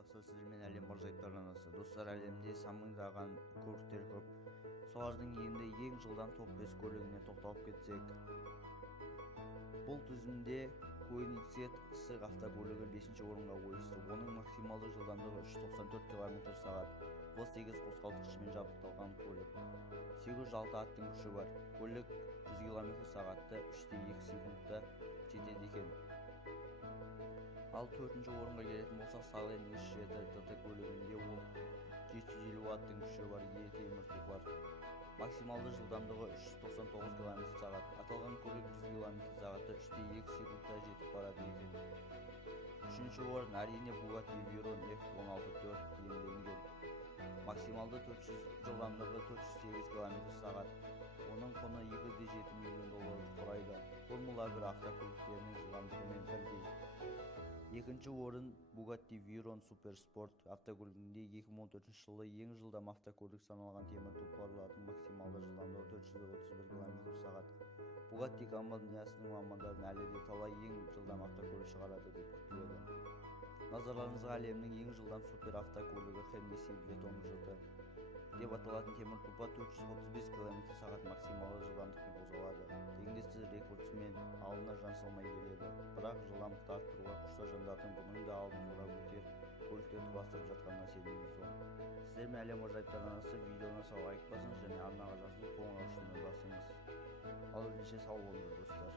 достар, сіздермен әлем мұржайыптарынан анасы. Достар, әлемде сан мыңдаған көліктер көп. Солардың енді ең жылдам топ 5 көлігіне тоқталып кетсек, бұл тізімде Koenigsegg S автокөлігі 5-ші орынға ойысты. Оның максималды жылдамдығы 394 км/сағат. Бұл 8 қозғалтқышымен жабдықталған көлік. 806 аттың күші бар. Көлік 100 км/сағатты 3,2 секундта жетеді екен. Ал 4-ші орынға келетін болсақ, Saleen S7 ТТ көлігінде ол 750 аттың күші бар, темір тұлпар. Максималды жылдамдығы 399 км/сағат. Аталған көлік 100 км/сағатты 3,2 секундта жетіп барады екен. 3-ші орын әрине Bugatti Veyron F164 иеленген. Максималды жылдамдығы 408 км/сағат. Оның құны $2,7 миллион құрайды. Формула 1 автокөліктерінің жылдамдығымен бірдей. Екінші орын Bugatti Veyron Supersport автокөлігінде 2014 жылы ең жылдам автокөлік саналған темір тұлпарлардың максималды жылдамдығы 431 км/сағат. Bugatti компаниясының мамандарын әлі де талай ең жылдам автокөлік шығарады деп күтіледі. Назарларыңызға әлемнің ең жылдам супер автокөлігі Hennessy Phantom GT деп аталатын темір тұлпар 435 км/сағат максималды жылдамдықпен қозғалады. Теңдессіз рекордсмен алдына жан салмай келеді. Бірақ жылдамдықты арттыруға құштар жандардың бұның да алдын ала көліктерді бастырып жатқанына сеніміміз зор. Сіздермен әлем ғажайыптарының анасы. Видеоны сау лайк басыңыз және арнаға жазылып қоңырау басыңыз. Ал ендеше сау болыңыздар достар.